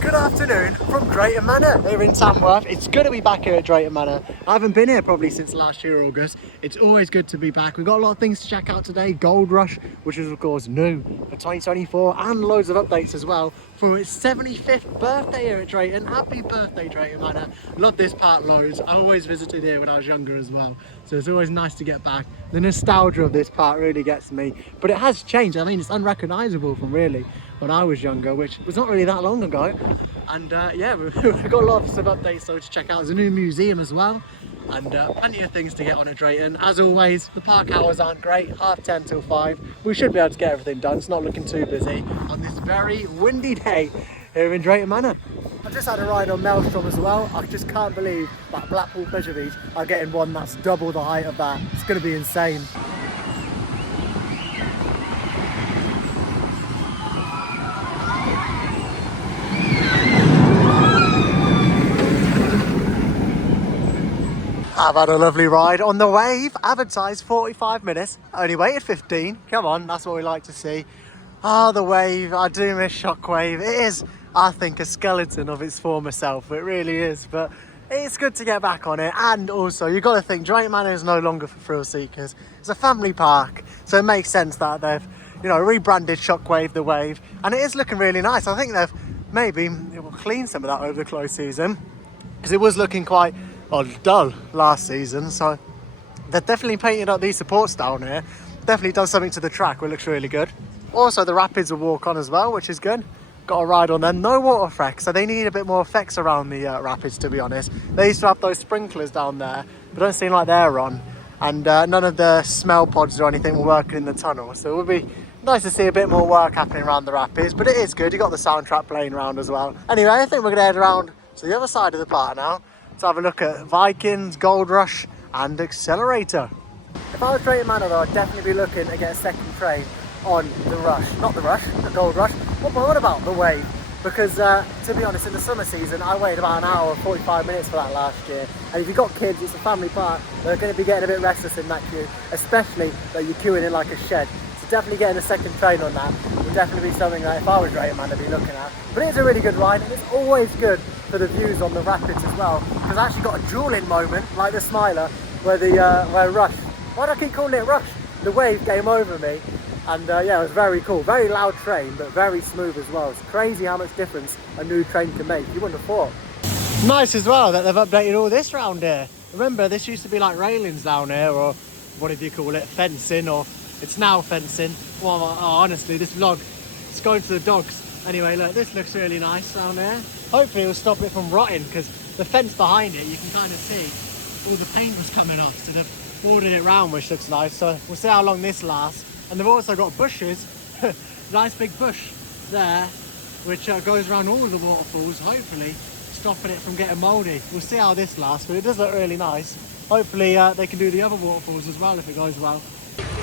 Good afternoon from Drayton Manor here in Tamworth. It's good to be back here at Drayton Manor. I haven't been here probably since last year August. It's always good to be back. We've got a lot of things to check out today. Gold Rush, which is of course new for 2024, and loads of updates as well for its 75th birthday here at Drayton. Happy birthday, Drayton Manor. Love this park loads. I always visited here when I was younger as well, so it's always nice to get back. The nostalgia of this park really gets me, but it has changed. I mean, it's unrecognisable from really when I was younger, which was not really that long ago. And yeah, we've got lots of updates though to check out. There's a new museum as well, and plenty of things to get on at Drayton. As always, the park hours aren't great, 10:30 till 5. We should be able to get everything done. It's not looking too busy on this very windy day here in Drayton Manor. I just had a ride on Maelstrom as well. I just can't believe that Blackpool Pleasure Beach are getting one that's double the height of that. It's going to be insane. I've had a lovely ride on the Wave, advertised 45 minutes, only waited 15. Come on, that's what we like to see. Ah, the Wave, I do miss Shockwave. It is, I think, a skeleton of its former self, it really is, but it's good to get back on it. And also, you've got to think, Drayton Manor is no longer for thrill seekers. It's a family park, so it makes sense that they've, rebranded Shockwave the Wave, and it is looking really nice. I think they've maybe cleaned some of that over the close season, because it was looking quite dull last season, so they've definitely painted up these supports down here. Definitely done something to the track, which looks really good. Also, the rapids will walk on as well, which is good. Got a ride on them. No water effects, so they need a bit more effects around the rapids, to be honest. They used to have those sprinklers down there, but don't seem like they're on, and none of the smell pods or anything were working in the tunnel, so it would be nice to see a bit more work happening around the rapids. But it is good. You got the soundtrack playing around as well. Anyway, I think we're gonna head around to the other side of the park now to have a look at Vikings, Gold Rush and Accelerator. If I was Drayton Manor though, I'd definitely be looking to get a second train on the Rush. Not the Rush, the Gold Rush. What about the Wave? Because to be honest, in the summer season, I waited about an hour and 45 minutes for that last year. And if you've got kids, it's a family park, they're going to be getting a bit restless in that queue, especially that you're queuing in like a shed. So definitely getting a second train on that would definitely be something that if I was Drayton Manor, I'd be looking at. But it is a really good ride, and it's always good for the views on the rapids as well, because I actually got a dueling moment like the Smiler where where Rush, why do I keep calling it Rush? The Wave came over me, and yeah, it was very cool. Very loud train, but very smooth as well. It's crazy how much difference a new train can make. You wouldn't have thought. Nice as well that they've updated all this round here. Remember, this used to be like railings down here, or whatever you call it, fencing, or it's now fencing. Well, honestly, this vlog, it's going to the dogs. Anyway, look, this looks really nice down there. Hopefully it'll stop it from rotting, because the fence behind it, you can kind of see all the paint was coming off, so they've bordered it round, which looks nice. So we'll see how long this lasts. And they've also got bushes, nice big bush there, which goes around all the waterfalls, hopefully stopping it from getting mouldy. We'll see how this lasts, but it does look really nice. Hopefully they can do the other waterfalls as well if it goes well.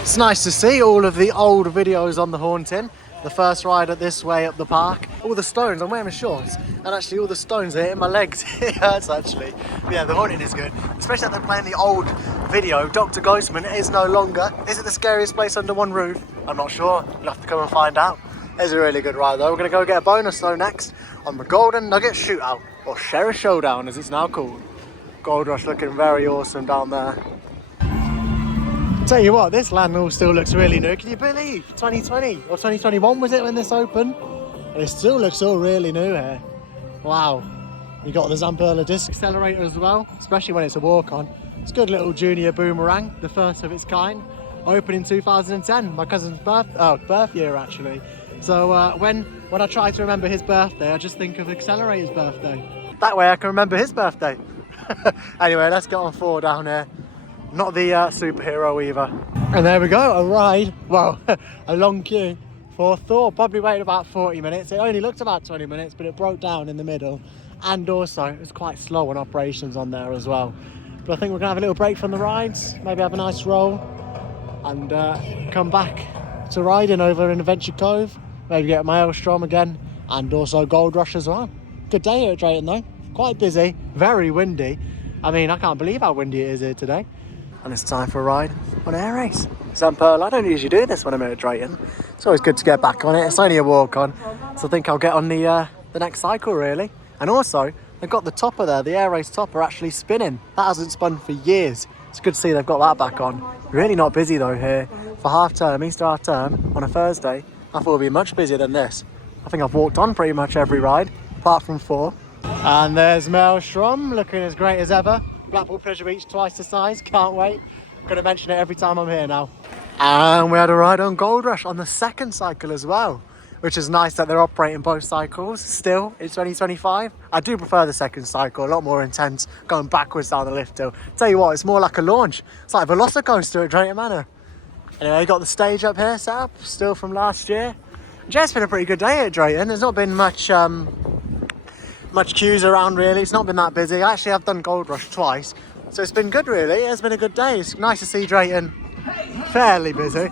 It's nice to see all of the old videos on the Haunting. The first ride up this way up the park. All the stones, I'm wearing shorts, and actually all the stones are hitting my legs. It hurts actually. But yeah, the Haunting is good. Especially that they're playing the old video. Dr. Ghostman is no longer. Is it the scariest place under one roof? I'm not sure. You'll have to come and find out. It's a really good ride though. We're going to go get a bonus though next on the Golden Nugget Shootout, or Sheriff Showdown as it's now called. Gold Rush looking very awesome down there. Tell you what, this land all still looks really new. Can you believe 2020 or 2021 was it when this opened? And it still looks all really new here. Wow. You got the Zamperla disc accelerator as well, especially when it's a walk-on. It's a good little junior boomerang, the first of its kind. Opened in 2010, my cousin's birth year actually. So when I try to remember his birthday, I just think of Accelerator's birthday. That way I can remember his birthday. Anyway, let's get on forward down here. Not the superhero either. And there we go, a ride, well, a long queue for Thor. Probably waited about 40 minutes. It only looked about 20 minutes, but it broke down in the middle. And also, it was quite slow on operations on there as well. But I think we're gonna have a little break from the rides, maybe have a nice roll, and come back to riding over in Adventure Cove. Maybe get a Maelstrom again, and also Gold Rush as well. Good day here at Drayton though. Quite busy, very windy. I mean, I can't believe how windy it is here today. And it's time for a ride on air race. Zamperla, I don't usually do this when I'm here at Drayton. It's always good to get back on it. It's only a walk on, so I think I'll get on the the next cycle really. And also, they've got the topper there, the air race topper actually spinning. That hasn't spun for years. It's good to see they've got that back on. Really not busy though here for half term, Easter half term on a Thursday. I thought it would be much busier than this. I think I've walked on pretty much every ride, apart from 4. And there's Maelstrom, looking as great as ever. Blackpool Pleasure Beach, twice the size, can't wait. I'm going to mention it every time I'm here now. And we had a ride on Gold Rush on the second cycle as well, which is nice that they're operating both cycles still in 2025. I do prefer the second cycle, a lot more intense, going backwards down the lift hill. Tell you what, it's more like a launch. It's like a Velocicoaster at Drayton Manor. Anyway, you got the stage up here set up, still from last year. It's been a pretty good day at Drayton. There's not been much queues around really. It's not been that busy. Actually, I've done Gold Rush twice, so it's been good really. It's been a good day. It's nice to see Drayton fairly busy.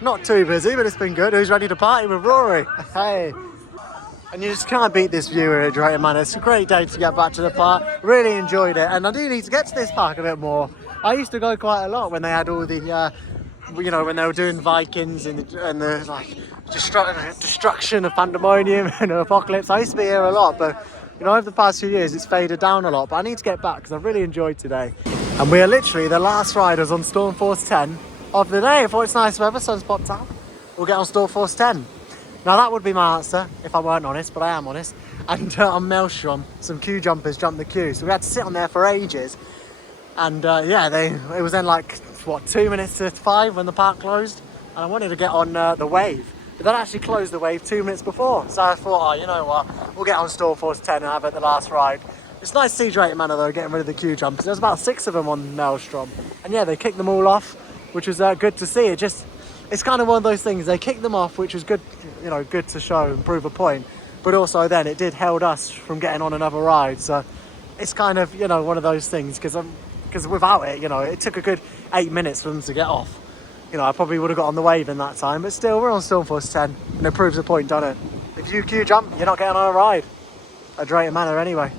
Not too busy, but it's been good. Who's ready to party with Rory? Hey. And you just can't beat this view here at Drayton Manor. It's a great day to get back to the park. Really enjoyed it, and I do need to get to this park a bit more. I used to go quite a lot when they had all the, you know, when they were doing Vikings and the like destruction of Pandemonium and Apocalypse. I used to be here a lot, but you know, over the past few years it's faded down a lot. But I need to get back because I've really enjoyed today. And we are literally the last riders on Storm Force 10 of the day. I thought it's nice weather, sun's popped out. We'll get on Storm Force 10. Now that would be my answer if I weren't honest, but I am honest. And on Maelstrom, some queue jumpers jumped the queue, so we had to sit on there for ages. And yeah, it was then like, what, 2 minutes to 5 when the park closed, and I wanted to get on the wave, but that actually closed the wave 2 minutes before. So I thought, oh, you know what, we'll get on Storm Force 10 and have it the last ride. It's nice to see Drayton Manor though, getting rid of the queue jumpers. There's about 6 of them on Maelstrom, and yeah, they kicked them all off, which was good to see. It's kind of one of those things, they kicked them off, which was good, you know, good to show and prove a point, but also then it did held us from getting on another ride. So it's kind of, you know, one of those things, because without it, you know, it took a good 8 minutes for them to get off. You know, I probably would have got on the wave in that time, but still, we're on Storm Force 10, and it proves a point, doesn't it? If you queue jump, you're not getting on a ride at Drayton Manor anyway.